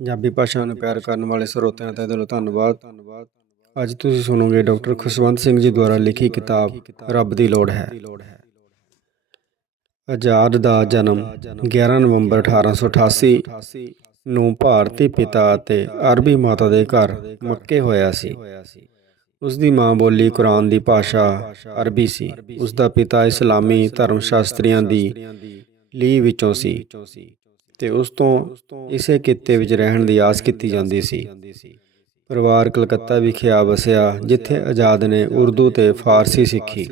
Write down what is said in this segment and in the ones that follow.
ਪੰਜਾਬੀ ਭਾਸ਼ਾ ਨੂੰ ਪਿਆਰ ਕਰਨ ਵਾਲੇ ਸਰੋਤਿਆਂ ਦਾ ਦਿਲੋਂ ਧੰਨਵਾਦ। ਅੱਜ ਤੁਸੀਂ ਸੁਣੋਗੇ ਡਾਕਟਰ ਖੁਸ਼ਵੰਤ ਸਿੰਘ ਜੀ ਦੁਆਰਾ ਲਿਖੀ ਕਿਤਾਬ, ਰੱਬ ਦੀ ਲੋੜ ਹੈ। ਆਜ਼ਾਦ ਦਾ ਜਨਮ 11 ਨਵੰਬਰ 1888 ਨੂੰ ਭਾਰਤੀ ਪਿਤਾ ਅਤੇ ਅਰਬੀ ਮਾਤਾ ਦੇ ਘਰ ਮੱਕੇ ਹੋਇਆ ਸੀ। ਉਸ ਦੀ ਮਾਂ ਬੋਲੀ ਕੁਰਾਨ ਦੀ ਭਾਸ਼ਾ ਅਰਬੀ ਸੀ। ਉਸ ਦਾ ਪਿਤਾ ਇਸਲਾਮੀ ਧਰਮ ਸ਼ਾਸਤਰੀਆਂ ਦੀ ਲੀਹ ਵਿੱਚੋਂ ਸੀ। ਤੇ ਉਸ ਤੋਂ ਇਸੇ ਕਿੱਤੇ ਵਿੱਚ ਰਹਿਣ ਦੀ ਆਸ ਕੀਤੀ ਜਾਂਦੀ ਸੀ। ਪਰਿਵਾਰ ਕਲਕੱਤਾ ਵਿਖੇ ਆ ਵਸਿਆ, ਜਿੱਥੇ ਆਜ਼ਾਦ ਨੇ ਉਰਦੂ ਤੇ ਫਾਰਸੀ ਸਿੱਖੀ।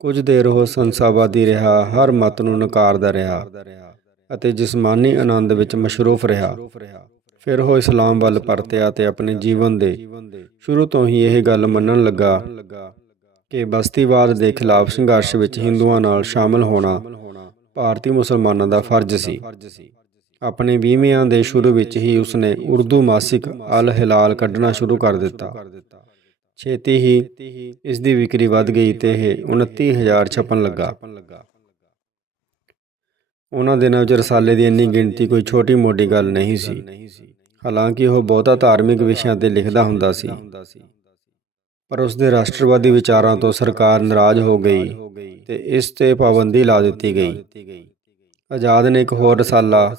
ਕੁਝ ਦੇਰ ਉਹ ਸੰਸਾਵਾਦੀ ਰਿਹਾ, ਹਰ ਮਤ ਨੂੰ ਨਕਾਰਦਾ ਰਿਹਾ ਅਤੇ ਜਿਸਮਾਨੀ ਆਨੰਦ ਵਿੱਚ ਮਸ਼ਰੂਫ ਰਿਹਾ। ਫਿਰ ਉਹ ਇਸਲਾਮ ਵੱਲ ਪਰਤਿਆ ਤੇ ਆਪਣੇ ਜੀਵਨ ਦੇ ਸ਼ੁਰੂ ਤੋਂ ਹੀ ਇਹ ਗੱਲ ਮੰਨਣ ਲੱਗਾ ਕਿ ਬਸਤੀਵਾਦ ਦੇ ਖਿਲਾਫ ਸੰਘਰਸ਼ ਵਿੱਚ ਹਿੰਦੂਆਂ ਨਾਲ ਸ਼ਾਮਲ ਹੋਣਾ ਭਾਰਤੀ ਮੁਸਲਮਾਨਾਂ ਦਾ ਫਰਜ਼ ਸੀ। ਆਪਣੇ 20ਵਿਆਂ ਦੇ ਸ਼ੁਰੂ ਵਿੱਚ ਹੀ ਉਸਨੇ ਉਰਦੂ ਮਾਸਿਕ ਅਲ ਹਿਲਾਲ ਕੱਢਣਾ ਸ਼ੁਰੂ ਕਰ ਦਿੱਤਾ। ਛੇਤੀ ਹੀ ਇਸ ਦੀ ਵਿਕਰੀ ਵੱਧ ਗਈ ਤੇ ਇਹ 29000 ਛਪਣ ਲੱਗਾ। ਉਹਨਾਂ ਦਿਨਾਂ ਵਿੱਚ ਰਸਾਲੇ ਦੀ ਇੰਨੀ ਗਿਣਤੀ ਕੋਈ ਛੋਟੀ ਮੋਟੀ ਗੱਲ ਨਹੀਂ ਸੀ। ਹਾਲਾਂਕਿ ਉਹ ਬਹੁਤਾ ਧਾਰਮਿਕ ਵਿਸ਼ਿਆਂ ਤੇ ਲਿਖਦਾ ਹੁੰਦਾ ਸੀ। ਪਰ ਉਸ ਦੇ ਰਾਸ਼ਟਰਵਾਦੀ ਵਿਚਾਰਾਂ ਤੋਂ ਸਰਕਾਰ ਨਾਰਾਜ਼ ਹੋ ਗਈ ਤੇ ਇਸ ਤੇ ਪਾਬੰਦੀ ਲਾ ਦਿੱਤੀ ਗਈ। ਆਜ਼ਾਦ ਨੇ ਇੱਕ ਹੋਰ ਰਸਾਲਾ,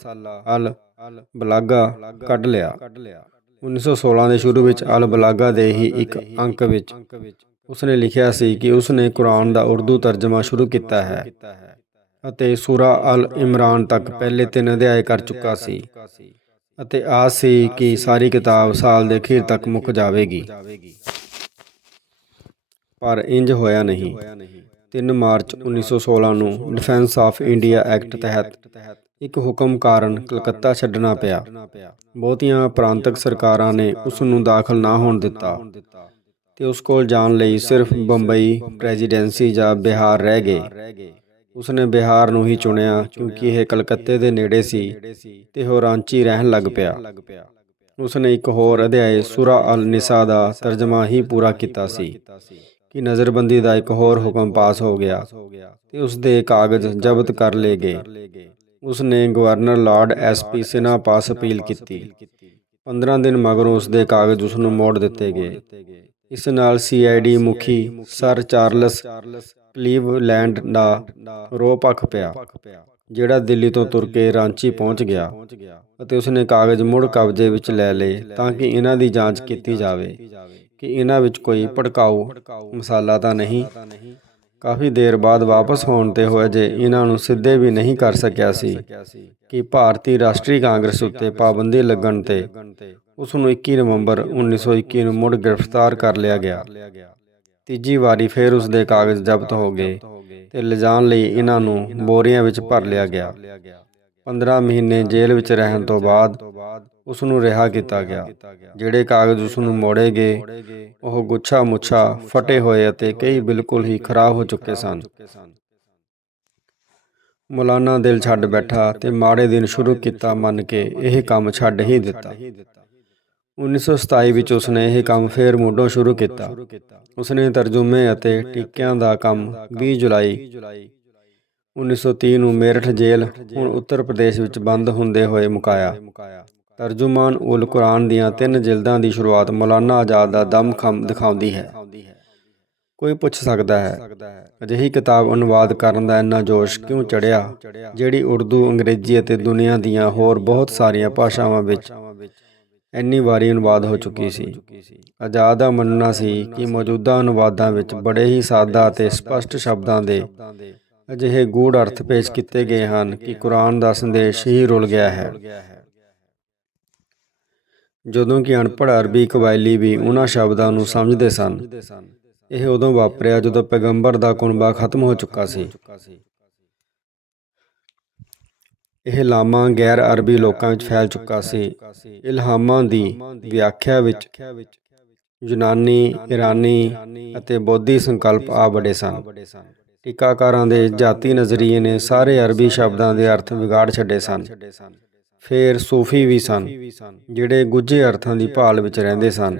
ਅਲ ਬਲਾਗਾ ਕੱਢ ਲਿਆ। 1916 ਦੇ ਸ਼ੁਰੂ ਵਿੱਚ ਅਲ ਬਲਾਗਾ ਦੇ ਹੀ ਇੱਕ ਅੰਕ ਵਿੱਚ ਉਸਨੇ ਲਿਖਿਆ ਸੀ ਕਿ ਉਸਨੇ ਕੁਰਾਨ ਦਾ ਉਰਦੂ ਤਰਜਮਾ ਸ਼ੁਰੂ ਕੀਤਾ ਹੈ ਅਤੇ ਸੂਰਾ ਅਲ ਇਮਰਾਨ ਤੱਕ ਪਹਿਲੇ ਤਿੰਨ ਅਧਿਆਏ ਕਰ ਚੁੱਕਾ ਸੀ ਅਤੇ ਆਸ ਸੀ ਕਿ ਸਾਰੀ ਕਿਤਾਬ ਸਾਲ ਦੇ ਅਖੀਰ ਤੱਕ ਮੁੱਕ ਜਾਵੇਗੀ। ਪਰ ਇੰਜ ਹੋਇਆ ਨਹੀਂ। 3 ਮਾਰਚ 1916 ਨੂੰ ਡਿਫੈਂਸ ਆਫ ਇੰਡੀਆ ਐਕਟ ਤਹਿਤ ਇੱਕ ਹੁਕਮ ਕਾਰਨ ਕਲਕੱਤਾ ਛੱਡਣਾ ਪਿਆ। ਬਹੁਤੀਆਂ ਪ੍ਰਾਂਤਕ ਸਰਕਾਰਾਂ ਨੇ ਉਸ ਨੂੰ ਦਾਖਲ ਨਾ ਹੋਣ ਦਿੱਤਾ ਤੇ ਉਸ ਕੋਲ ਜਾਣ ਲਈ ਸਿਰਫ ਬੰਬਈ ਪ੍ਰੈਜ਼ੀਡੈਂਸੀ ਜਾਂ ਬਿਹਾਰ ਰਹਿ ਗਏ। ਉਸਨੇ ਬਿਹਾਰ ਨੂੰ ਹੀ ਚੁਣਿਆ ਕਿਉਂਕਿ ਇਹ ਕਲਕੱਤੇ ਦੇ ਨੇੜੇ ਸੀ ਤੇ ਉਹ ਰਾਂਚੀ ਰਹਿਣ ਲੱਗ ਪਿਆ। ਉਸਨੇ ਇੱਕ ਹੋਰ ਅਧਿਆਇ ਸੁਰਾ ਅਲ ਨਿਸਾ ਦਾ ਤਰਜਮਾ ਹੀ ਪੂਰਾ ਕੀਤਾ ਸੀ। ਕਿ ਨਜ਼ਰਬੰਦੀ ਦਾ ਇੱਕ ਹੋਰ ਹੁਕਮ ਪਾਸ ਹੋ ਗਿਆ ਤੇ ਉਸ ਦੇ ਕਾਗਜ਼ ਜ਼ਬਤ ਕਰ ਲਏ ਗਏ। ਉਸ ਨੇ governor lord S P Sinha ਪਾਸ ਅਪੀਲ ਕੀਤੀ। 15 ਦਿਨ ਮਗਰੋਂ ਉਸ ਦੇ ਕਾਗਜ਼ ਉਸ ਨੂੰ ਮੋੜ ਦਿੱਤੇ ਗਏ। ਇਸ ਨਾਲ ਸੀਆਈਡੀ ਮੁਖੀ ਸਰ ਚਾਰਲਸ ਕਲੀਵਲੈਂਡ ਦਾ ਰੋਹ ਪਿਆ, ਜਿਹੜਾ ਦਿੱਲੀ ਤੋਂ ਤੁਰ ਕੇ ਰਾਂਚੀ ਪਹੁੰਚ ਗਿਆ ਅਤੇ ਉਸਨੇ ਕਾਗਜ਼ ਮੁੜ ਕਬਜ਼ੇ ਵਿੱਚ ਲੈ ਲਏ ਤਾਂ ਕਿ ਇਹਨਾਂ ਦੀ ਜਾਂਚ ਕੀਤੀ ਜਾਵੇ। ਕਿ ਇਹਨਾਂ ਵਿੱਚ ਕੋਈ ਭੜਕਾਊ ਮਸਾਲਾ ਤਾਂ ਨਹੀਂ। ਕਾਫੀ ਦੇਰ ਬਾਅਦ ਵਾਪਸ ਹੋਣ ਤੇ ਹੋਏ ਜੇ ਇਹਨਾਂ ਨੂੰ ਸਿੱਧੇ ਵੀ ਨਹੀਂ ਕਰ ਸਕਿਆ ਸੀ ਕਿ ਭਾਰਤੀ ਰਾਸ਼ਟਰੀ ਕਾਂਗਰਸ ਉੱਤੇ ਪਾਬੰਦੀ ਲੱਗਣ ਤੇ ਉਸ ਨੂੰ 21 ਨਵੰਬਰ 1921 ਨੂੰ ਮੁੜ ਗ੍ਰਿਫਤਾਰ ਕਰ ਲਿਆ ਗਿਆ। ਤੀਜੀ ਵਾਰੀ ਫਿਰ ਉਸ ਦੇ ਕਾਗਜ਼ ਜ਼ਬਤ ਹੋ ਗਏ ਤੇ ਲਿਜਾਣ ਲਈ ਇਹਨਾਂ ਨੂੰ ਬੋਰੀਆਂ ਵਿੱਚ ਭਰ ਲਿਆ ਗਿਆ। 15 ਮਹੀਨੇ ਜੇਲ੍ਹ ਵਿੱਚ ਰਹਿਣ ਤੋਂ ਬਾਅਦ ਉਸ ਨੂੰ ਰਿਹਾ ਕੀਤਾ ਗਿਆ। ਜਿਹੜੇ ਕਾਗਜ਼ ਉਸ ਨੂੰ ਮੋੜੇ ਗਏ ਉਹ ਗੁੱਛਾ ਮੁੱਛਾ ਫਟੇ ਹੋਏ ਅਤੇ ਕਈ ਬਿਲਕੁਲ ਹੀ ਖਰਾਬ ਹੋ ਚੁੱਕੇ ਸਨ। ਮੌਲਾਨਾ ਦਿਲ ਛੱਡ ਬੈਠਾ ਤੇ ਮਾੜੇ ਦਿਨ ਸ਼ੁਰੂ ਕੀਤਾ ਮੰਨ ਕੇ ਇਹ ਕੰਮ ਛੱਡ ਹੀ ਦਿੱਤਾ। 1927 ਵਿੱਚ ਉਸਨੇ ਇਹ ਕੰਮ ਫੇਰ ਮੁੱਢੋਂ ਸ਼ੁਰੂ ਕੀਤਾ। ਉਸਨੇ ਤਰਜੁਮੇ ਅਤੇ ਟੀਕਿਆਂ ਦਾ ਕੰਮ 20 ਜੁਲਾਈ 1930 ਨੂੰ ਮੇਰਠ ਜੇਲ੍ਹ ਹੁਣ ਉੱਤਰ ਪ੍ਰਦੇਸ਼ ਵਿੱਚ ਬੰਦ ਹੁੰਦੇ ਹੋਏ ਮੁਕਾਇਆ। ਤਰਜੁਮਾਨ ਉਲ ਕੁਰਾਨ ਦੀਆਂ ਤਿੰਨ ਜਿਲਦਾਂ ਦੀ ਸ਼ੁਰੂਆਤ ਮੌਲਾਨਾ ਆਜ਼ਾਦ ਦਾ ਦਮਖਮ ਦਿਖਾਉਂਦੀ ਹੈ। ਕੋਈ ਪੁੱਛ ਸਕਦਾ ਹੈ, ਅਜਿਹੀ ਕਿਤਾਬ ਅਨੁਵਾਦ ਕਰਨ ਦਾ ਇੰਨਾ ਜੋਸ਼ ਕਿਉਂ ਚੜਿਆ, ਜਿਹੜੀ ਉਰਦੂ, ਅੰਗਰੇਜ਼ੀ ਅਤੇ ਦੁਨੀਆ ਦੀਆਂ ਹੋਰ ਬਹੁਤ ਸਾਰੀਆਂ ਭਾਸ਼ਾਵਾਂ ਵਿੱਚ ਇੰਨੀ ਵਾਰੀ ਅਨੁਵਾਦ ਹੋ ਚੁੱਕੀ ਸੀ। ਆਜ਼ਾਦ ਦਾ ਮੰਨਣਾ ਸੀ ਕਿ ਮੌਜੂਦਾ ਅਨੁਵਾਦਾਂ ਵਿੱਚ ਬੜੇ ਹੀ ਸਾਦਾ ਅਤੇ ਸਪਸ਼ਟ ਸ਼ਬਦਾਂ ਦੇ ਅਜਿਹੇ ਗੂੜ ਅਰਥ ਪੇਸ਼ ਕੀਤੇ ਗਏ ਹਨ ਕਿ ਕੁਰਾਨ ਦਾ ਸੰਦੇਸ਼ ਹੀ ਰੁਲ ਗਿਆ ਹੈ। ਜਦੋਂ ਕਿ ਅਨਪੜ੍ਹ ਅਰਬੀ ਕਬਾਇਲੀ ਵੀ ਉਹਨਾਂ ਸ਼ਬਦਾਂ ਨੂੰ ਸਮਝਦੇ ਸਨ। ਇਹ ਉਦੋਂ ਵਾਪਰਿਆ ਜਦੋਂ ਪੈਗੰਬਰ ਦਾ ਕੁਨਬਾ ਖਤਮ ਹੋ ਚੁੱਕਾ ਸੀ। ਇਹ ਲਾਮਾ ਗੈਰ ਅਰਬੀ ਲੋਕਾਂ ਵਿੱਚ ਫੈਲ ਚੁੱਕਾ ਸੀ। ਇਲਹਾਮਾਂ ਦੀ ਵਿਆਖਿਆ ਵਿੱਚ ਯੂਨਾਨੀ, ਇਰਾਨੀ ਅਤੇ ਬੋਧੀ ਸੰਕਲਪ ਆ ਬੜੇ ਸਨ। ਟੀਕਾਕਾਰਾਂ ਦੇ ਜਾਤੀ ਨਜ਼ਰੀਏ ਨੇ ਸਾਰੇ ਅਰਬੀ ਸ਼ਬਦਾਂ ਦੇ ਅਰਥ ਵਿਗਾੜ ਛੱਡੇ ਸਨ। ਫੇਰ ਸੂਫੀ ਵੀ ਸਨ, ਜਿਹੜੇ ਗੁੱਝੇ ਅਰਥਾਂ ਦੀ ਭਾਲ ਵਿੱਚ ਰਹਿੰਦੇ ਸਨ,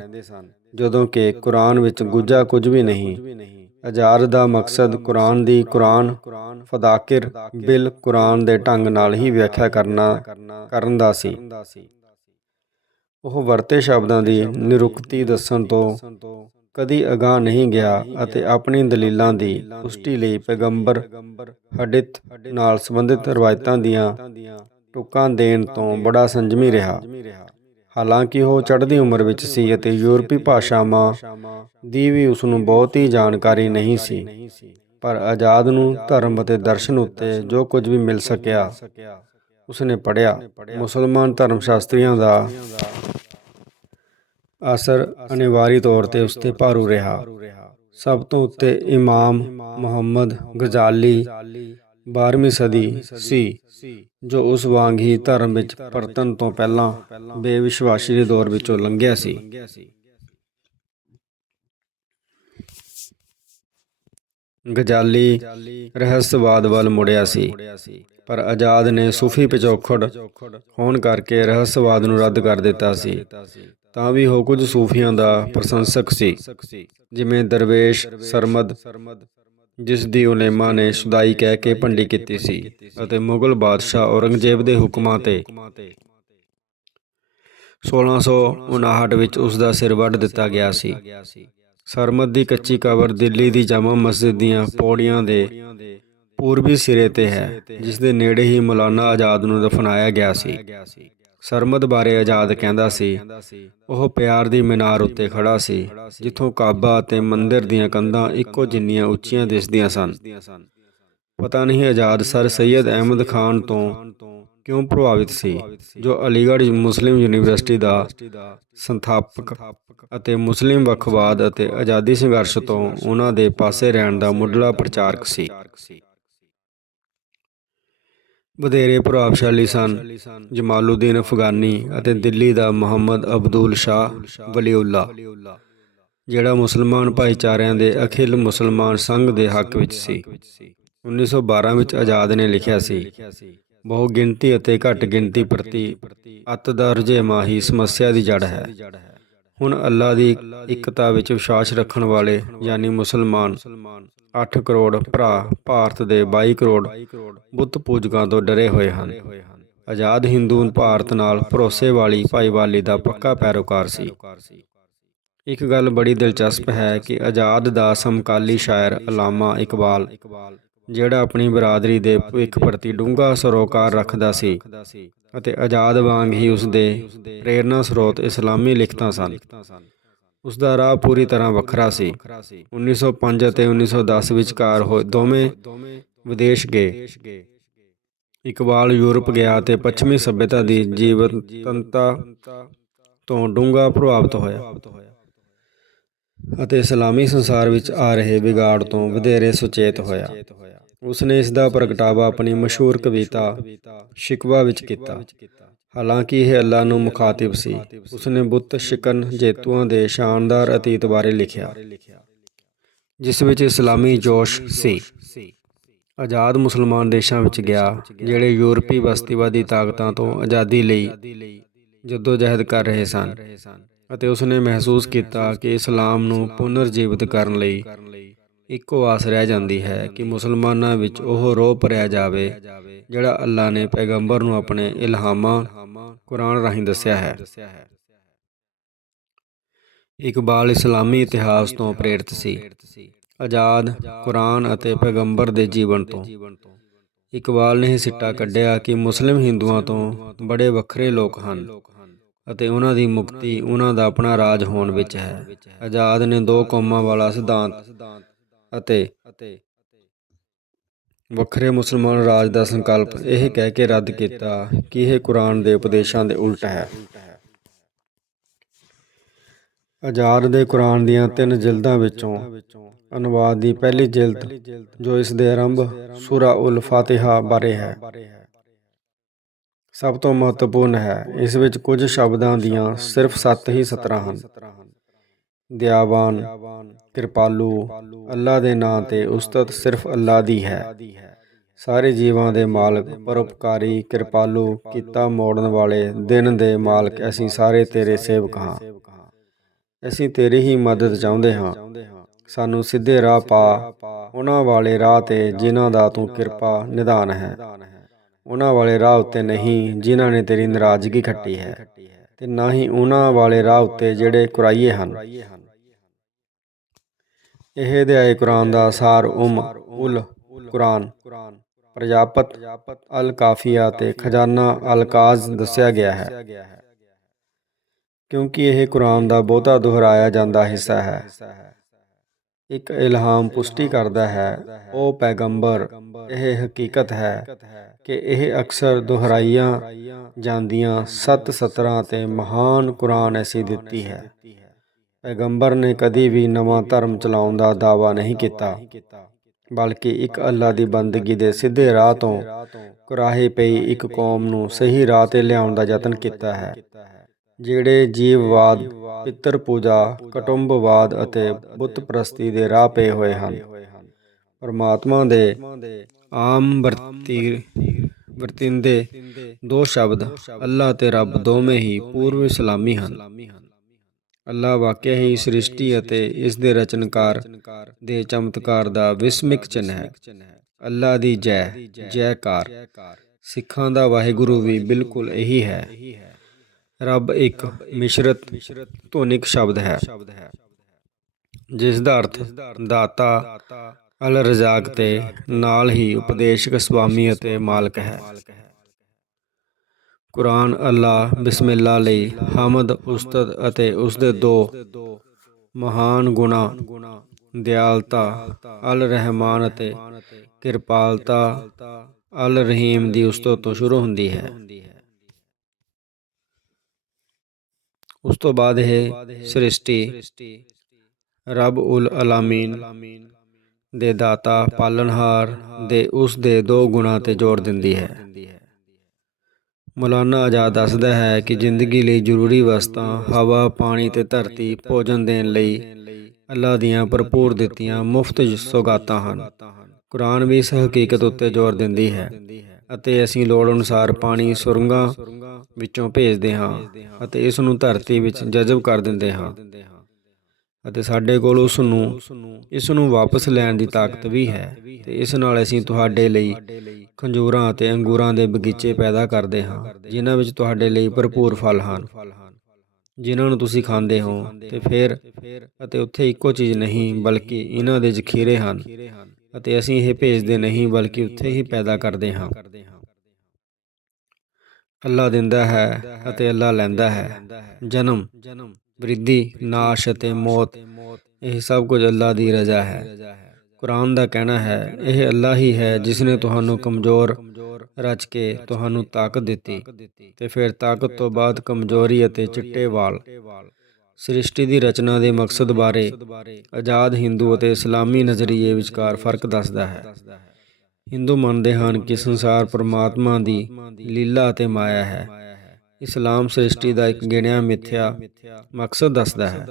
ਜਦੋਂ ਕਿ ਕੁਰਾਨ ਵਿੱਚ ਗੁੱਝਾ ਕੁਝ ਵੀ ਨਹੀਂ। ਅਜਾਰ ਦਾ ਮਕਸਦ ਕੁਰਾਨ ਦੀ ਕੁਰਾਨ, ਫਦਾਕਿਰ, ਬਿਲ ਕੁਰਾਨ ਦੇ ਢੰਗ ਨਾਲ ਹੀ ਵਿਆਖਿਆ ਕਰਨਾ, ਕਰਨ ਦਾ ਸੀ। ਉਹ ਵਰਤੇ ਸ਼ਬਦਾਂ ਦੀ ਨਿਰੁਕਤੀ ਦੱਸਣ ਤੋਂ ਕਦੀ ਅਗਾਹ ਨਹੀਂ ਗਿਆ ਅਤੇ ਆਪਣੀ ਦਲੀਲਾਂ ਦੀ ਪੁਸ਼ਟੀ ਲਈ ਪੈਗੰਬਰ ਹਡਿਤ ਨਾਲ ਸੰਬੰਧਿਤ ਰਵਾਇਤਾਂ ਦੀਆਂ ਟੁਕਾਂ ਦੇਣ ਤੋਂ ਬੜਾ ਸੰਜਮੀ ਰਿਹਾ। ਹਾਲਾਂਕਿ ਉਹ ਚੜ੍ਹਦੀ ਉਮਰ ਵਿੱਚ ਸੀ ਅਤੇ ਯੂਰਪੀ ਭਾਸ਼ਾਵਾਂ ਦੀ ਵੀ ਉਸ ਨੂੰ ਬਹੁਤੀ ਜਾਣਕਾਰੀ ਨਹੀਂ ਸੀ। ਪਰ ਆਜ਼ਾਦ ਨੂੰ ਧਰਮ ਅਤੇ ਦਰਸ਼ਨ ਉੱਤੇ ਜੋ ਕੁਝ ਵੀ ਮਿਲ ਸਕਿਆ, ਉਸਨੇ ਪੜ੍ਹਿਆ। ਮੁਸਲਮਾਨ ਧਰਮ ਸ਼ਾਸਤਰੀਆਂ ਦਾ ਅਸਰ ਅਨਿਵਾਰੀ ਤੌਰ ਤੇ ਉਸ ਤੇ ਭਾਰੂ ਰਿਹਾ। ਸਭ ਤੋਂ ਉੱਤੇ ਇਮਾਮ ਮੁਹੰਮਦ ਗਜ਼ਾਲੀ 12ਵੀਂ ਸਦੀ ਸੀ। ਜੋ ਉਸ ਵਾਂਗ ਹੀ ਧਰਮ ਵਿੱਚ ਪਰਤਨ ਤੋਂ ਪਹਿਲਾਂ ਬੇਵਿਸ਼ਵਾਸੀ ਦੇ ਦੌਰ ਵਿੱਚੋਂ ਲੰਘਿਆ ਸੀ। ਗਜ਼ਾਲੀ ਰਹੱਸਵਾਦ ਵੱਲ ਮੁੜਿਆ ਸੀ। ਪਰ ਆਜ਼ਾਦ ਨੇ ਸੂਫੀ ਪਿਛੋਕੜ ਹੋਣ ਕਰਕੇ ਰਹੱਸਵਾਦ ਨੂੰ ਰੱਦ ਕਰ ਦਿੱਤਾ ਸੀ। ਤਾਂ ਵੀ ਉਹ ਕੁਝ ਸੂਫੀਆਂ ਦਾ ਪ੍ਰਸ਼ੰਸਕ ਸੀ। ਜਿਵੇਂ ਦਰਵੇਸ਼, ਸਰਮਦ ਜਿਸ ਦੀ ਉਲੇਮਾ ਨੇ ਸੁਦਾਈ ਕਹਿ ਕੇ ਭੰਡੀ ਕੀਤੀ ਸੀ ਅਤੇ ਮੁਗਲ ਬਾਦਸ਼ਾਹ ਔਰੰਗਜ਼ੇਬ ਦੇ ਹੁਕਮਾਂ ਤੇ 1659 ਵਿੱਚ ਉਸ ਦਾ ਸਿਰ ਵੱਢ ਦਿੱਤਾ ਗਿਆ ਸੀ। ਸਰਮਦ ਦੀ ਕੱਚੀ ਕਬਰ ਦਿੱਲੀ ਦੀ ਜਾਮਾ ਮਸਜਿਦ ਦੀਆਂ ਪੌੜੀਆਂ ਦੇ ਪੂਰਬੀ ਸਿਰੇ ਤੇ ਹੈ ਜਿਸ ਦੇ ਨੇੜੇ ਹੀ ਮੌਲਾਨਾ ਆਜ਼ਾਦ ਨੂੰ ਦਫਨਾਇਆ ਗਿਆ ਸੀ। ਸਰਮਦ ਬਾਰੇ ਆਜ਼ਾਦ ਕਹਿੰਦਾ ਸੀ। ਉਹ ਪਿਆਰ ਦੀ ਮੀਨਾਰ ਉੱਤੇ ਖੜਾ ਸੀ, ਜਿੱਥੋਂ ਕਾਬਾ ਅਤੇ ਮੰਦਿਰ ਦੀਆਂ ਕੰਧਾਂ ਇੱਕੋ ਜਿੰਨੀਆਂ ਉੱਚੀਆਂ ਦਿਸਦੀਆਂ ਸਨ। ਪਤਾ ਨਹੀਂ ਆਜ਼ਾਦ ਸਰ ਸੈਯਦ ਅਹਿਮਦ ਖਾਨ ਤੋਂ ਕਿਉਂ ਪ੍ਰਭਾਵਿਤ ਸੀ, ਜੋ ਅਲੀਗੜ੍ਹ ਮੁਸਲਿਮ ਯੂਨੀਵਰਸਿਟੀ ਦਾ ਸੰਥਾਪਕ ਅਤੇ ਮੁਸਲਿਮ ਵੱਖਵਾਦ ਅਤੇ ਆਜ਼ਾਦੀ ਸੰਘਰਸ਼ ਤੋਂ ਉਹਨਾਂ ਦੇ ਪਾਸੇ ਰਹਿਣ ਦਾ ਮੁੱਢਲਾ ਪ੍ਰਚਾਰਕ ਸੀ। ਵਧੇਰੇ ਪ੍ਰਭਾਵਸ਼ਾਲੀ ਸਨ। ਜਮਾਲੂਦੀਨ ਅਫਗਾਨੀ ਅਤੇ ਦਿੱਲੀ ਦਾ ਮੁਹੰਮਦ ਅਬਦੁਲ ਸ਼ਾਹ ਵਲੀਉੱਲਾ, ਜਿਹੜਾ ਮੁਸਲਮਾਨ ਭਾਈਚਾਰਿਆਂ ਦੇ ਅਖਿਲ ਮੁਸਲਮਾਨ ਸੰਘ ਦੇ ਹੱਕ ਵਿੱਚ ਸੀ। 1912 ਵਿੱਚ ਆਜ਼ਾਦ ਨੇ ਲਿਖਿਆ ਸੀ, ਬਹੁ ਗਿਣਤੀ ਅਤੇ ਘੱਟ ਗਿਣਤੀ ਪ੍ਰਤੀ ਅੱਤ ਦਾ ਰੁਝੇਵਾਂ ਹੀ ਸਮੱਸਿਆ ਦੀ ਜੜ ਹੈ। ਹੁਣ ਅੱਲਾ ਦੀ ਇਕਤਾ ਵਿੱਚ ਵਿਸ਼ਵਾਸ ਰੱਖਣ ਵਾਲੇ, ਯਾਨੀ ਮੁਸਲਮਾਨ 8 ਕਰੋੜ ਭਰਾ ਭਾਰਤ ਦੇ 22 ਕਰੋੜ ਬੁੱਤ ਪੂਜਕਾਂ ਤੋਂ ਡਰੇ ਹੋਏ ਹਨ। ਆਜ਼ਾਦ ਹਿੰਦੂ ਭਾਰਤ ਨਾਲ ਭਰੋਸੇ ਵਾਲੀ ਭਾਈਵਾਲੀ ਦਾ ਪੱਕਾ ਪੈਰੋਕਾਰ ਸੀ। ਇੱਕ ਗੱਲ ਬੜੀ ਦਿਲਚਸਪ ਹੈ ਕਿ ਆਜ਼ਾਦ ਦਾ ਸਮਕਾਲੀ ਸ਼ਾਇਰ ਅਲਾਮਾ ਇਕਬਾਲ, ਜਿਹੜਾ ਆਪਣੀ ਬਰਾਦਰੀ ਦੇ ਭਵਿੱਖ ਪ੍ਰਤੀ ਡੂੰਘਾ ਸਰੋਕਾਰ ਰੱਖਦਾ ਸੀ ਅਤੇ ਆਜ਼ਾਦ ਵਾਂਗ ਹੀ ਉਸ ਦੇ ਪ੍ਰੇਰਨਾ ਸਰੋਤ ਇਸਲਾਮੀ ਲਿਖਤਾਂ ਸਨ। ਉਸ ਦਾ ਰਾਹ ਪੂਰੀ ਤਰ੍ਹਾਂ ਵੱਖਰਾ ਸੀ। 1905 ਅਤੇ 1910 ਵਿਚਕਾਰ ਹੋਏ ਦੋਵੇਂ ਵਿਦੇਸ਼ ਗਏ। ਇਕਬਾਲ ਯੂਰਪ ਗਿਆ ਅਤੇ ਪੱਛਮੀ ਸਭਿਅਤਾ ਦੀ ਜੀਵਨਤੰਤਾ ਤੋਂ ਡੂੰਘਾ ਪ੍ਰਭਾਵਿਤ ਹੋਇਆ ਅਤੇ ਇਸਲਾਮੀ ਸੰਸਾਰ ਵਿੱਚ ਆ ਰਹੇ ਵਿਗਾੜ ਤੋਂ ਵਧੇਰੇ ਸੁਚੇਤ ਹੋਇਆ। ਉਸ ਨੇ ਇਸ ਦਾ ਪ੍ਰਗਟਾਵਾ ਆਪਣੀ ਮਸ਼ਹੂਰ ਕਵਿਤਾ ਸ਼ਿਕਵਾ ਵਿੱਚ ਕੀਤਾ। ਹਾਲਾਂਕਿ ਇਹ ਅੱਲਾ ਨੂੰ ਮੁਖਾਤਿਬ ਸੀ। ਉਸਨੇ ਬੁੱਤ, ਸ਼ਿਕਨ, ਜੇਤੂਆਂ ਦੇ ਸ਼ਾਨਦਾਰ ਅਤੀਤ ਬਾਰੇ ਲਿਖਿਆ, ਜਿਸ ਵਿੱਚ ਇਸਲਾਮੀ ਜੋਸ਼ ਸੀ। ਆਜ਼ਾਦ ਮੁਸਲਮਾਨ ਦੇਸ਼ਾਂ ਵਿੱਚ ਗਿਆ, ਜਿਹੜੇ ਯੂਰਪੀ ਬਸਤੀਵਾਦੀ ਤਾਕਤਾਂ ਤੋਂ ਆਜ਼ਾਦੀ ਲਈ ਜਦੋਜਹਿਦ ਕਰ ਰਹੇ ਸਨ ਅਤੇ ਉਸਨੇ ਮਹਿਸੂਸ ਕੀਤਾ ਕਿ ਇਸਲਾਮ ਨੂੰ ਪੁਨਰ ਜੀਵਿਤ ਕਰਨ ਲਈ ਇੱਕੋ ਆਸ ਰਹਿ ਜਾਂਦੀ ਹੈ ਕਿ ਮੁਸਲਮਾਨਾਂ ਵਿੱਚ ਉਹ ਰੋਹ ਭਰਿਆ ਜਾਵੇ, ਜਿਹੜਾ ਅੱਲਾ ਨੇ ਪੈਗੰਬਰ ਨੂੰ ਆਪਣੇ ਇਲਹਾਮਾਂ ਕੁਰਾਨ ਰਾਹੀਂ ਦੱਸਿਆ ਹੈ। ਇਕਬਾਲ ਇਸਲਾਮੀ ਇਤਿਹਾਸ ਤੋਂ ਪ੍ਰੇਰਿਤ ਸੀ। ਆਜ਼ਾਦ ਕੁਰਾਨ ਅਤੇ ਪੈਗੰਬਰ ਦੇ ਜੀਵਨ ਤੋਂ। ਇਕਬਾਲ ਨੇ ਸਿੱਟਾ ਕੱਢਿਆ ਕਿ ਮੁਸਲਿਮ ਹਿੰਦੂਆਂ ਤੋਂ ਬੜੇ ਵੱਖਰੇ ਲੋਕ ਹਨ ਅਤੇ ਉਹਨਾਂ ਦੀ ਮੁਕਤੀ ਉਹਨਾਂ ਦਾ ਆਪਣਾ ਰਾਜ ਹੋਣ ਵਿੱਚ ਹੈ। ਆਜ਼ਾਦ ਨੇ ਦੋ ਕੌਮਾਂ ਵਾਲਾ ਸਿਧਾਂਤ ਅਤੇ ਵੱਖਰੇ ਮੁਸਲਮਾਨ ਰਾਜ ਦਾ ਸੰਕਲਪ ਇਹ ਕਹਿ ਕੇ ਰੱਦ ਕੀਤਾ ਕਿ ਇਹ ਕੁਰਾਨ ਦੇ ਉਪਦੇਸ਼ਾਂ ਦੇ ਉਲਟ ਹੈ। ਆਜ਼ਾਦ ਦੇ ਕੁਰਾਨ ਦੀਆਂ ਤਿੰਨ ਜਿਲਦਾਂ ਵਿੱਚੋਂ ਅਨੁਵਾਦ ਦੀ ਪਹਿਲੀ ਜਿਲਦ, ਜੋ ਇਸ ਦੇ ਆਰੰਭ ਸੂਰਾ ਉਲ ਫਾਤਿਹਾ ਬਾਰੇ ਹੈ। ਸਭ ਤੋਂ ਮਹੱਤਵਪੂਰਨ ਹੈ, ਇਸ ਵਿੱਚ ਕੁਝ ਸ਼ਬਦਾਂ ਦੀਆਂ ਸਿਰਫ 7 ਹੀ ਸਤਰਾਂ ਹਨ। ਦਿਆਵਾਨ ਕਿਰਪਾਲੂ ਅੱਲਾ ਦੇ ਨਾਂ ਤੇ ਉਸਤਤ ਸਿਰਫ ਅੱਲਾ ਦੀ ਹੈ। ਸਾਰੇ ਜੀਵਾਂ ਦੇ ਮਾਲਕ, ਪਰਉਪਕਾਰੀ, ਕਿਰਪਾਲੂ, ਕੀਤਾ ਮੋੜਨ ਵਾਲੇ, ਦਿਨ ਦੇ ਮਾਲਕ, ਅਸੀਂ ਸਾਰੇ ਤੇਰੇ ਸੇਵਕ ਹਾਂ। ਅਸੀਂ ਤੇਰੀ ਹੀ ਮਦਦ ਚਾਹੁੰਦੇ ਹਾਂ। ਸਾਨੂੰ ਸਿੱਧੇ ਰਾਹ ਪਾ। ਉਹਨਾਂ ਵਾਲੇ ਰਾਹ ਤੇ ਜਿਨ੍ਹਾਂ ਦਾ ਤੂੰ ਕਿਰਪਾ ਨਿਧਾਨ ਹੈ। ਉਹਨਾਂ ਵਾਲੇ ਰਾਹ ਉੱਤੇ ਨਹੀਂ, ਜਿਨ੍ਹਾਂ ਨੇ ਤੇਰੀ ਨਾਰਾਜ਼ਗੀ ਖੱਟੀ ਹੈ। ਤੇ ਨਾ ਹੀ ਉਹਨਾਂ ਵਾਲੇ ਰਾਹ ਉੱਤੇ ਜਿਹੜੇ ਕੁਰਾਈਏ ਹਨ। ਇਹ ਅਧਿਆਇ ਕੁਰਾਨ ਦਾ ਸਾਰ ਉਮ, ਉਲ, ਕੁਰਾਨ, ਪ੍ਰਜਾਪਤ, ਅਲ ਕਾਫੀਆ ਤੇ ਖਜ਼ਾਨਾ ਅਲ ਕਾਜ਼ ਦੱਸਿਆ ਗਿਆ ਹੈ। ਕਿਉਂਕਿ ਇਹ ਕੁਰਾਨ ਦਾ ਬਹੁਤਾ ਦੁਹਰਾਇਆ ਜਾਂਦਾ ਹਿੱਸਾ ਹੈ। ਇੱਕ ਇਲਹਾਮ ਪੁਸ਼ਟੀ ਕਰਦਾ ਹੈ ਉਹ ਪੈਗੰਬਰ, ਇਹ ਹਕੀਕਤ ਹੈ ਕਿ ਇਹ ਅਕਸਰ ਦੁਹਰਾਈਆਂ ਜਾਂਦੀਆਂ ਸੱਤ ਸਤਰਾਂ ਤੇ ਮਹਾਨ ਕੁਰਾਨ ਐਸੀ ਦਿੱਤੀ ਹੈ। ਪੈਗੰਬਰ ਨੇ ਕਦੀ ਵੀ ਨਵਾਂ ਧਰਮ ਚਲਾਉਣ ਦਾ ਦਾਅਵਾ ਨਹੀਂ ਕੀਤਾ, ਬਲਕਿ ਇੱਕ ਅੱਲਾ ਦੀ ਬੰਦਗੀ ਦੇ ਸਿੱਧੇ ਰਾਹ ਤੋਂ ਕੁਰਾਹੇ ਪਈ ਇੱਕ ਕੌਮ ਨੂੰ ਸਹੀ ਰਾਹ ਤੇ ਲਿਆਉਣ ਦਾ ਯਤਨ ਕੀਤਾ ਹੈ, ਜਿਹੜੇ ਜੀਵਵਾਦ ਪਿੱਤਰ ਪੂਜਾ ਕਟੁੰਬਵਾਦ ਅਤੇ ਬੁੱਤ ਪ੍ਰਸਤੀ ਦੇ ਰਾਹ ਪਏ ਹੋਏ ਹਨ। ਪਰਮਾਤਮਾ ਦੇ ਆਮ ਵਰਤੀ, ਵਰਤਿੰਦੇ ਦੋ ਸ਼ਬਦ, ਅੱਲਾ ਤੇ ਰੱਬ ਦੋਵੇਂ ਹੀ ਪੂਰਵ ਇਸਲਾਮੀ ਹਨ। ਅੱਲਾ ਵਾਕਿਆ ਹੀ ਸ੍ਰਿਸ਼ਟੀ ਅਤੇ ਇਸ ਦੇ ਰਚਨਕਾਰ ਦੇ ਚਮਤਕਾਰ ਦਾ ਵਿਸਮਿਕ ਚਿੰਨ ਹੈ। ਅੱਲਾ ਦੀ ਜੈ, ਜੈਕਾਰ। ਸਿੱਖਾਂ ਦਾ ਵਾਹਿਗੁਰੂ ਵੀ ਬਿਲਕੁਲ ਇਹੀ ਹੈ। ਰੱਬ ਇੱਕ ਮਿਸ਼ਰਤ, ਧੁਨਿਕ ਸ਼ਬਦ ਹੈ, ਜਿਸ ਦਾ ਅਰਥ ਦਾਤਾ ਅਲ ਰਜ਼ਾਕ ਤੇ ਨਾਲ ਹੀ ਉਪਦੇਸ਼ਕ ਸੁਆਮੀ ਅਤੇ ਮਾਲਕ ਹੈ। ਕੁਰਾਨ ਅੱਲਾ ਬਿਸਮਿਲ੍ਲਾ ਲਈ ਹਮਦ ਉਸਤਤ ਅਤੇ ਉਸ ਦੇ ਦੋ ਮਹਾਨ ਗੁਣਾ ਦਿਆਲਤਾ ਅਲ ਰਹਿਮਾਨ ਅਤੇ ਕਿਰਪਾਲਤਾ ਅਲ ਰਹੀਮ ਦੀ ਉਸਤਤ ਤੋਂ ਸ਼ੁਰੂ ਹੁੰਦੀ ਹੈ। ਉਸ ਤੋਂ ਬਾਅਦ ਇਹ ਸ੍ਰਿਸ਼ਟੀ ਰੱਬ ਉਲ ਅਲਾਮੀਨ ਦੇ ਦਾਤਾ, ਪਾਲਣਹਾਰ ਦੇ ਉਸ ਦੇ ਦੋ ਗੁਣਾ ਤੇ ਜੋੜ ਦਿੰਦੀ ਹੈ। ਮੌਲਾਨਾ ਆਜ਼ਾਦ ਦੱਸਦਾ ਹੈ ਕਿ ਜ਼ਿੰਦਗੀ ਲਈ ਜ਼ਰੂਰੀ ਵਸਤਾਂ, ਹਵਾ, ਪਾਣੀ ਤੇ ਧਰਤੀ, ਭੋਜਨ ਦੇਣ ਲਈ ਅੱਲਾ ਦੀਆਂ ਭਰਪੂਰ ਦਿੱਤੀਆਂ ਮੁਫਤ ਸੌਗਾਤਾਂ ਹਨ। ਕੁਰਾਨ ਵੀ ਇਸ ਹਕੀਕਤ ਉੱਤੇ ਜ਼ੋਰ ਦਿੰਦੀ ਹੈ ਅਤੇ ਅਸੀਂ ਲੋੜ ਅਨੁਸਾਰ ਪਾਣੀ ਸੁਰੰਗਾਂ ਵਿੱਚੋਂ ਭੇਜਦੇ ਹਾਂ ਅਤੇ ਇਸ ਨੂੰ ਧਰਤੀ ਵਿੱਚ ਜਜ਼ਬ ਕਰ ਦਿੰਦੇ ਹਾਂ। ਅਤੇ ਸਾਡੇ ਕੋਲ ਉਸ ਨੂੰ ਇਸ ਨੂੰ ਵਾਪਸ ਲੈਣ ਦੀ ਤਾਕਤ ਵੀ ਹੈ ਤੇ ਇਸ ਨਾਲ ਅਸੀਂ ਤੁਹਾਡੇ ਲਈ ਖੰਜੂਰਾਂ ਅਤੇ ਅੰਗੂਰਾਂ ਦੇ ਬਗੀਚੇ ਪੈਦਾ ਕਰਦੇ ਹਾਂ, ਜਿਨ੍ਹਾਂ ਵਿੱਚ ਤੁਹਾਡੇ ਲਈ ਭਰਪੂਰ ਫਲ ਹਨ। ਜਿਨ੍ਹਾਂ ਨੂੰ ਤੁਸੀਂ ਖਾਂਦੇ ਹੋ ਤੇ ਫਿਰ, ਅਤੇ ਉੱਥੇ ਇੱਕੋ ਚੀਜ਼ ਨਹੀਂ, ਬਲਕਿ ਇਹਨਾਂ ਦੇ ਜ਼ਖੀਰੇ ਹਨ, ਅਤੇ ਅਸੀਂ ਇਹ ਭੇਜਦੇ ਨਹੀਂ, ਬਲਕਿ ਉੱਥੇ ਹੀ ਪੈਦਾ ਕਰਦੇ ਹਾਂ। ਅੱਲਾ ਦਿੰਦਾ ਹੈ ਅਤੇ ਅੱਲਾ ਲੈਂਦਾ ਹੈ। ਜਨਮ ਵ੍ਰਿਧੀ, ਨਾਸ਼ ਅਤੇ ਮੌਤ, ਇਹ ਸਭ ਕੁਝ ਅੱਲਾ ਦੀ ਰਜ਼ਾ ਹੈ। ਕੁਰਾਨ ਦਾ ਕਹਿਣਾ ਹੈ, ਇਹ ਅੱਲਾ ਹੀ ਹੈ ਜਿਸ ਨੇ ਤੁਹਾਨੂੰ ਕਮਜ਼ੋਰ ਰਚ ਕੇ ਤੁਹਾਨੂੰ ਤਾਕਤ ਦਿੱਤੀ ਤੇ ਫਿਰ ਤਾਕਤ ਤੋਂ ਬਾਅਦ ਕਮਜ਼ੋਰੀ ਅਤੇ ਚਿੱਟੇ ਵਾਲ। ਸ੍ਰਿਸ਼ਟੀ ਦੀ ਰਚਨਾ ਦੇ ਮਕਸਦ ਬਾਰੇ ਆਜ਼ਾਦ ਹਿੰਦੂ ਅਤੇ ਇਸਲਾਮੀ ਨਜ਼ਰੀਏ ਵਿਚਕਾਰ ਫ਼ਰਕ ਦੱਸਦਾ ਹੈ। ਹਿੰਦੂ ਮੰਨਦੇ ਹਨ ਕਿ ਸੰਸਾਰ ਪਰਮਾਤਮਾ ਦੀ ਲੀਲਾ ਅਤੇ ਮਾਇਆ ਹੈ। ਇਸਲਾਮ ਸ੍ਰਿਸ਼ਟੀ ਦਾ ਇੱਕ ਗਿਣਿਆ ਮਿੱਥਿਆ ਮਕਸਦ ਦੱਸਦਾ ਹੈ।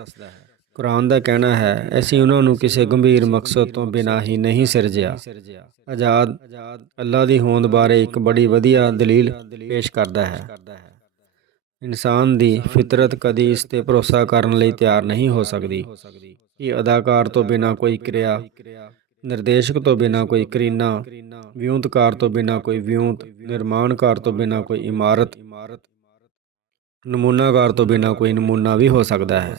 ਕੁਰਾਨ ਦਾ ਕਹਿਣਾ ਹੈ, ਅਸੀਂ ਉਹਨਾਂ ਨੂੰ ਕਿਸੇ ਗੰਭੀਰ ਮਕਸਦ ਤੋਂ ਬਿਨਾਂ ਹੀ ਨਹੀਂ ਸਿਰਜਿਆ। ਆਜ਼ਾਦ ਅੱਲਾ ਦੀ ਹੋਂਦ ਬਾਰੇ ਇੱਕ ਬੜੀ ਵਧੀਆ ਦਲੀਲ ਪੇਸ਼ ਕਰਦਾ ਹੈ। ਇਨਸਾਨ ਦੀ ਫਿਤਰਤ ਕਦੀ ਇਸ ਤੇ ਭਰੋਸਾ ਕਰਨ ਲਈ ਤਿਆਰ ਨਹੀਂ ਹੋ ਸਕਦੀ। ਕਿ ਅਦਾਕਾਰ ਤੋਂ ਬਿਨਾਂ ਕੋਈ ਕਿਰਿਆ, ਨਿਰਦੇਸ਼ਕ ਤੋਂ ਬਿਨਾਂ ਕੋਈ ਕਰੀਨਾ, ਵਿਉਂਤਕਾਰ ਤੋਂ ਬਿਨਾਂ ਕੋਈ ਵਿਉਂਤ, ਨਿਰਮਾਣਕਾਰ ਤੋਂ ਬਿਨਾਂ ਕੋਈ ਇਮਾਰਤ ਨਮੂਨਾਕਾਰ ਤੋਂ ਬਿਨਾਂ ਕੋਈ ਨਮੂਨਾ ਵੀ ਹੋ ਸਕਦਾ ਹੈ।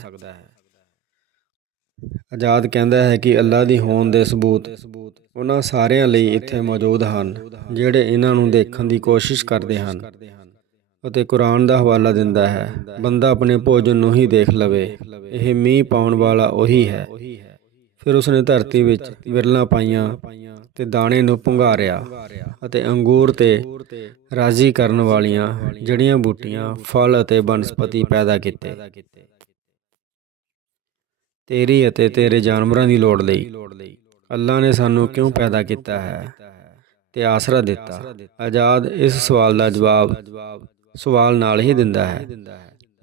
ਆਜ਼ਾਦ ਕਹਿੰਦਾ ਹੈ ਕਿ ਅੱਲਾ ਦੀ ਹੋਣ ਦੇ ਸਬੂਤ ਉਹਨਾਂ ਸਾਰਿਆਂ ਲਈ ਇੱਥੇ ਮੌਜੂਦ ਹਨ, ਜਿਹੜੇ ਇਹਨਾਂ ਨੂੰ ਦੇਖਣ ਦੀ ਕੋਸ਼ਿਸ਼ ਕਰਦੇ ਹਨ ਅਤੇ ਕੁਰਾਨ ਦਾ ਹਵਾਲਾ ਦਿੰਦਾ ਹੈ। ਬੰਦਾ ਆਪਣੇ ਭੋਜਨ ਨੂੰ ਹੀ ਦੇਖ ਲਵੇ, ਇਹ ਮੀਂਹ ਪਾਉਣ ਵਾਲਾ ਉਹੀ ਹੈ। ਫਿਰ ਉਸਨੇ ਧਰਤੀ ਵਿੱਚ ਵਿਰਲਾਂ ਪਾਈਆਂ ਤੇ ਦਾਣੇ ਨੂੰ ਪੁੰਗਾਰਿਆ ਅਤੇ ਅੰਗੂਰ ਤੇ ਰਾਜ਼ੀ ਕਰਨ ਵਾਲੀਆਂ ਜੜੀਆਂ ਬੂਟੀਆਂ, ਫਲ ਅਤੇ ਬਨਸਪਤੀ ਪੈਦਾ ਕੀਤੇ। ਤੇਰੀ ਅਤੇ ਤੇਰੇ ਜਾਨਵਰਾਂ ਦੀ ਲੋੜ ਲਈ ਅੱਲਾ ਨੇ ਸਾਨੂੰ ਕਿਉਂ ਪੈਦਾ ਕੀਤਾ ਹੈ ਤੇ ਆਸਰਾ ਦਿੱਤਾ? ਆਜ਼ਾਦ ਇਸ ਸਵਾਲ ਦਾ ਜਵਾਬ ਸਵਾਲ ਨਾਲ ਹੀ ਦਿੰਦਾ ਹੈ,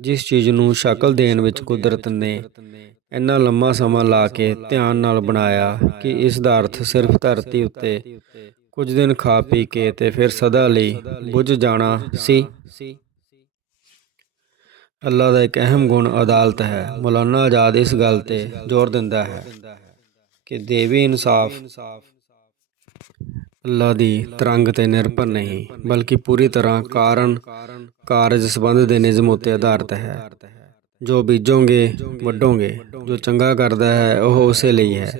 ਜਿਸ ਚੀਜ਼ ਨੂੰ ਸ਼ਕਲ ਦੇਣ ਵਿੱਚ ਕੁਦਰਤ ਨੇ ਇੰਨਾ ਲੰਮਾ ਸਮਾਂ ਲਾ ਕੇ ਧਿਆਨ ਨਾਲ ਬਣਾਇਆ ਕਿ ਇਸ ਦਾ ਅਰਥ ਸਿਰਫ ਧਰਤੀ ਉੱਤੇ ਕੁਝ ਦਿਨ ਖਾ ਪੀ ਕੇ ਤੇ ਫਿਰ ਸਦਾ ਲਈ ਬੁੱਝ ਜਾਣਾ ਸੀ। ਅੱਲਾ ਦਾ ਇੱਕ ਅਹਿਮ ਗੁਣ ਅਦਾਲਤ ਹੈ। ਮੌਲਾਨਾ ਆਜ਼ਾਦ ਇਸ ਗੱਲ ਤੇ ਜ਼ੋਰ ਦਿੰਦਾ ਹੈ ਕਿ ਦੇਵੀ ਇਨਸਾਫ ਅੱਲਾ ਦੀ ਤਰੰਗ ਤੇ ਨਿਰਭਰ ਨਹੀਂ, ਬਲਕਿ ਪੂਰੀ ਤਰ੍ਹਾਂ ਕਾਰਨ ਕਾਰਜ ਸੰਬੰਧ ਦੇ ਨਿਯਮ ਉੱਤੇ ਆਧਾਰਿਤ ਹੈ। ਜੋ ਬੀਜੋਗੇ, ਵੱਢੋਗੇ। ਜੋ ਚੰਗਾ ਕਰਦਾ ਹੈ, ਉਹ ਉਸੇ ਲਈ ਹੈ।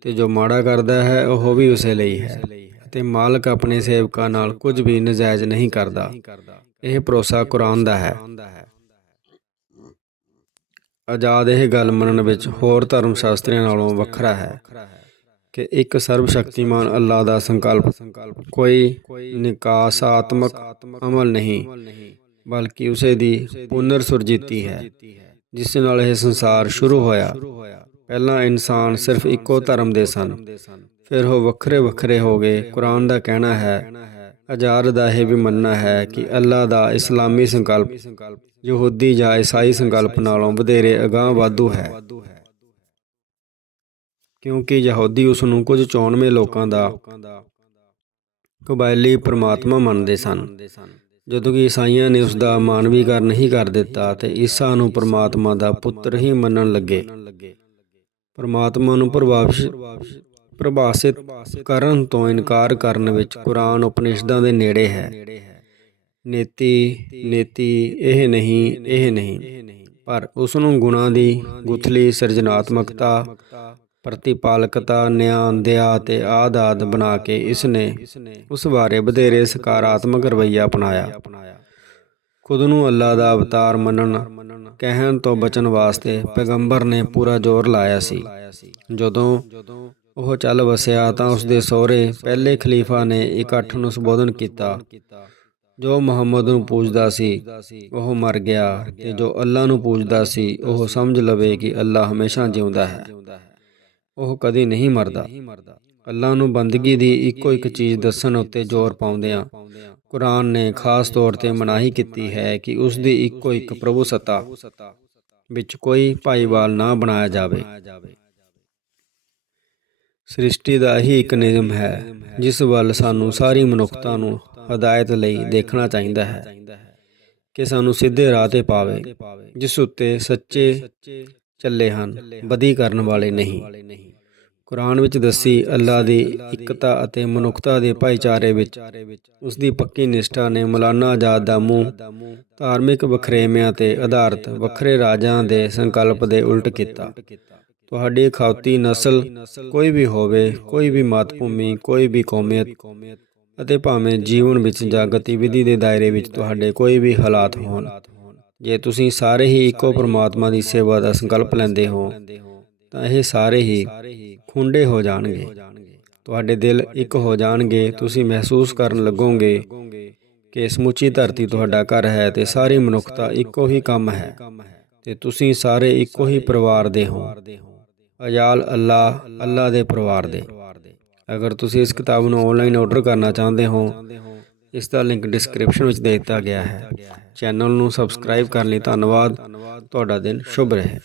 ਤੇ ਜੋ ਮਾੜਾ ਕਰਦਾ ਹੈ, ਉਹ ਵੀ ਉਸੇ ਲਈ ਹੈ। ਤੇ ਮਾਲਕ ਆਪਣੇ ਸੇਵਕਾਂ ਨਾਲ ਕੁਝ ਵੀ ਨਜਾਇਜ਼ ਨਹੀਂ ਕਰਦਾ। ਇਹ ਭਰੋਸਾ ਕੁਰਾਨ ਦਾ ਹੈ। ਆਜ਼ਾਦ ਇਹ ਗੱਲ ਮੰਨਣ ਵਿੱਚ ਹੋਰ ਧਰਮ ਸ਼ਾਸਤਰੀਆਂ ਨਾਲੋਂ ਵੱਖਰਾ ਹੈ ਕਿ ਇੱਕ ਸਰਵ ਸ਼ਕਤੀਮਾਨ ਅੱਲਾ ਦਾ ਸੰਕਲਪ ਕੋਈ ਨਿਕਾਸਾਤਮਕ ਅਮਲ ਨਹੀਂ। ਬਲਕਿ ਉਸੇ ਦੀ ਪੁਨਰ ਸੁਰਜੀਤੀ ਹੈ, ਜਿਸ ਨਾਲ ਇਹ ਸੰਸਾਰ ਸ਼ੁਰੂ ਹੋਇਆ। ਪਹਿਲਾਂ ਇਨਸਾਨ ਸਿਰਫ ਇੱਕੋ ਧਰਮ ਦੇ ਸਨ। ਫਿਰ ਉਹ ਵੱਖਰੇ ਵੱਖਰੇ ਹੋ ਗਏ। ਕੁਰਾਨ ਦਾ ਕਹਿਣਾ ਹੈ, ਆਜ਼ਾਦ ਦਾ ਇਹ ਵੀ ਮੰਨਣਾ ਹੈ ਕਿ ਅੱਲਾ ਦਾ ਇਸਲਾਮੀ ਸੰਕਲਪ, ਯਹੂਦੀ ਜਾਂ ਈਸਾਈ ਸੰਕਲਪ ਨਾਲੋਂ ਵਧੇਰੇ ਅਗਾਂਹ ਵਾਧੂ ਹੈ। ਕਿਉਂਕਿ ਯਹੂਦੀ ਉਸ ਨੂੰ ਕੁਝ 94 ਲੋਕਾਂ ਦਾ ਕਬਾਇਲੀ ਪ੍ਰਮਾਤਮਾ ਮੰਨਦੇ ਸਨ। ਜਦੋਂ ਕਿ ਈਸਾਈਆਂ ਨੇ ਉਸ ਦਾ ਮਾਨਵੀਕਰਨ ਹੀ ਕਰ ਦਿੱਤਾ ਤੇ ਈਸਾ ਨੂੰ ਪ੍ਰਮਾਤਮਾ ਦਾ ਪੁੱਤਰ ਹੀ ਮੰਨਣ ਲੱਗੇ। ਪ੍ਰਮਾਤਮਾ ਨੂੰ ਪ੍ਰਭਾਵਿਤ ਪ੍ਰਭਾਸ਼ਿਤ ਕਰਨ ਤੋਂ ਇਨਕਾਰ ਕਰਨ ਵਿੱਚ ਕੁਰਾਨ ਉਪਨਿਸ਼ਦਾਂ ਦੇ ਨੇੜੇ ਹੈ। ਨੇਤੀ ਨੇਤੀ ਇਹ ਨਹੀਂ ਇਹ ਨਹੀਂ। ਪਰ ਉਸ ਨੂੰ ਗੁਣਾਂ ਦੀ ਗੁਥਲੀ ਸਿਰਜਣਾਤਮਕਤਾ ਪ੍ਰਤੀਪਾਲਕਤਾ ਨਿਆਂ ਦਇਆ ਤੇ ਆਦਾਦ ਬਣਾ ਕੇ ਇਸ ਨੇ ਉਸ ਬਾਰੇ ਵਧੇਰੇ ਸਕਾਰਾਤਮਕ ਰਵਈਆ ਅਪਣਾਇਆ। ਖੁਦ ਨੂੰ ਅੱਲਾ ਦਾ ਅਵਤਾਰ ਮੰਨਣ, ਕਹਿਣ ਤੋਂ ਬਚਣ ਵਾਸਤੇ ਪੈਗੰਬਰ ਨੇ ਪੂਰਾ ਜ਼ੋਰ ਲਾਇਆ ਸੀ। ਜਦੋਂ ਉਹ ਚੱਲ ਵਸਿਆ ਤਾਂ ਉਸ ਦੇ ਸਹੁਰੇ ਪਹਿਲੇ ਖਲੀਫਾ ਨੇ ਇਕੱਠ ਨੂੰ ਸੰਬੋਧਨ ਕੀਤਾ। ਜੋ ਮੁਹੰਮਦ ਨੂੰ ਪੂਜਦਾ ਸੀ, ਉਹ ਮਰ ਗਿਆ ਤੇ ਜੋ ਅੱਲਾ ਨੂੰ ਪੂਜਦਾ ਸੀ, ਉਹ ਸਮਝ ਲਵੇ ਕਿ ਅੱਲਾ ਹਮੇਸ਼ਾ ਜਿਉਂਦਾ ਹੈ। ਉਹ ਕਦੀ ਨਹੀਂ ਮਰਦਾ। ਅੱਲਾ ਨੂੰ ਬੰਦਗੀ ਦੀ ਇੱਕੋ ਇੱਕ ਚੀਜ਼ ਦੱਸਣ ਉੱਤੇ ਜ਼ੋਰ ਪਾਉਂਦਿਆਂ ਕੁਰਾਨ ਨੇ ਖਾਸ ਤੌਰ ਤੇ ਮਨਾਹੀ ਕੀਤੀ ਹੈ ਕਿ ਉਸ ਦੀ ਇੱਕੋ ਇੱਕ ਪ੍ਰਭੂ ਸੱਤਾ। ਵਿੱਚ ਕੋਈ ਭਾਈਵਾਲ ਨਾ ਬਣਾਇਆ ਜਾਵੇ। ਸ੍ਰਿਸ਼ਟੀ ਦਾ ਹੀ ਇੱਕ ਨਿਯਮ ਹੈ ਜਿਸ ਵੱਲ ਸਾਨੂੰ ਸਾਰੀ ਮਨੁੱਖਤਾ ਨੂੰ ਹਦਾਇਤ ਲਈ ਦੇਖਣਾ ਚਾਹੀਦਾ ਹੈ ਕਿ ਸਾਨੂੰ ਸਿੱਧੇ ਰਾਹ ਤੇ ਪਾਵੇ ਜਿਸ ਉੱਤੇ ਸੱਚੇ ਚੱਲੇ ਹਨ ਬਦੀ ਕਰਨ ਵਾਲੇ ਨਹੀਂ। ਕੁਰਾਨ ਵਿੱਚ ਦੱਸੀ ਅੱਲਾ ਦੀ ਇਕਤਾ ਅਤੇ ਮਨੁੱਖਤਾ ਦੇ ਭਾਈਚਾਰੇ ਵਿੱਚ ਉਸ ਦੀ ਪੱਕੀ ਨਿਸ਼ਠਾ ਨੇ ਮੌਲਾਨਾ ਆਜ਼ਾਦ ਦਾ ਮੂੰਹ ਧਾਰਮਿਕ ਵਖਰੇਵਿਆਂ ਤੇ ਆਧਾਰਿਤ ਵੱਖਰੇ ਰਾਜਾਂ ਦੇ ਸੰਕਲਪ ਦੇ ਉਲਟ ਕੀਤਾ। ਤੁਹਾਡੀ ਖਾਉਤੀ ਨਸਲ ਕੋਈ ਵੀ ਹੋਵੇ ਕੋਈ ਵੀ ਮਾਤ ਭੂਮੀ ਕੋਈ ਵੀ ਕੌਮੀਅਤ ਅਤੇ ਭਾਵੇਂ ਜੀਵਨ ਵਿੱਚ ਜਾਂ ਗਤੀਵਿਧੀ ਦੇ ਦਾਇਰੇ ਵਿੱਚ ਤੁਹਾਡੇ ਕੋਈ ਵੀ ਹਾਲਾਤ ਹੋਣ। ਜੇ ਤੁਸੀਂ ਸਾਰੇ ਹੀ ਇੱਕੋ ਪ੍ਰਮਾਤਮਾ ਦੀ ਸੇਵਾ ਦਾ ਸੰਕਲਪ ਲੈਂਦੇ ਹੋ ਤਾਂ ਇਹ ਸਾਰੇ ਹੀ ਖੁੰਡੇ ਹੋ ਜਾਣਗੇ। ਤੁਹਾਡੇ ਦਿਲ ਇੱਕ ਹੋ ਜਾਣਗੇ ਤੁਸੀਂ ਮਹਿਸੂਸ ਕਰਨ ਲੱਗੋਗੇ ਕਿ ਸਮੁੱਚੀ ਧਰਤੀ ਤੁਹਾਡਾ ਘਰ ਹੈ ਤੇ ਸਾਰੀ ਮਨੁੱਖਤਾ ਇੱਕੋ ਹੀ ਕੰਮ ਹੈ ਤੇ ਤੁਸੀਂ ਸਾਰੇ ਇੱਕੋ ਹੀ ਪਰਿਵਾਰ ਦੇ ਹੋ। ਅਜਾਲ ਅੱਲਾ ਅੱਲਾ ਦੇ ਪਰਿਵਾਰ ਦੇ। ਅਗਰ ਤੁਸੀਂ ਇਸ ਕਿਤਾਬ ਨੂੰ ਆਨਲਾਈਨ ਆਰਡਰ ਕਰਨਾ ਚਾਹੁੰਦੇ ਹੋ ਇਸ ਦਾ ਲਿੰਕ ਡਿਸਕ੍ਰਿਪਸ਼ਨ ਵਿੱਚ ਦੇ ਦਿੱਤਾ ਗਿਆ ਹੈ। ਚੈਨਲ ਨੂੰ ਸਬਸਕ੍ਰਾਈਬ ਕਰਨ ਲਈ ਧੰਨਵਾਦ। ਤੁਹਾਡਾ ਦਿਨ ਸ਼ੁਭ ਰਹੇ।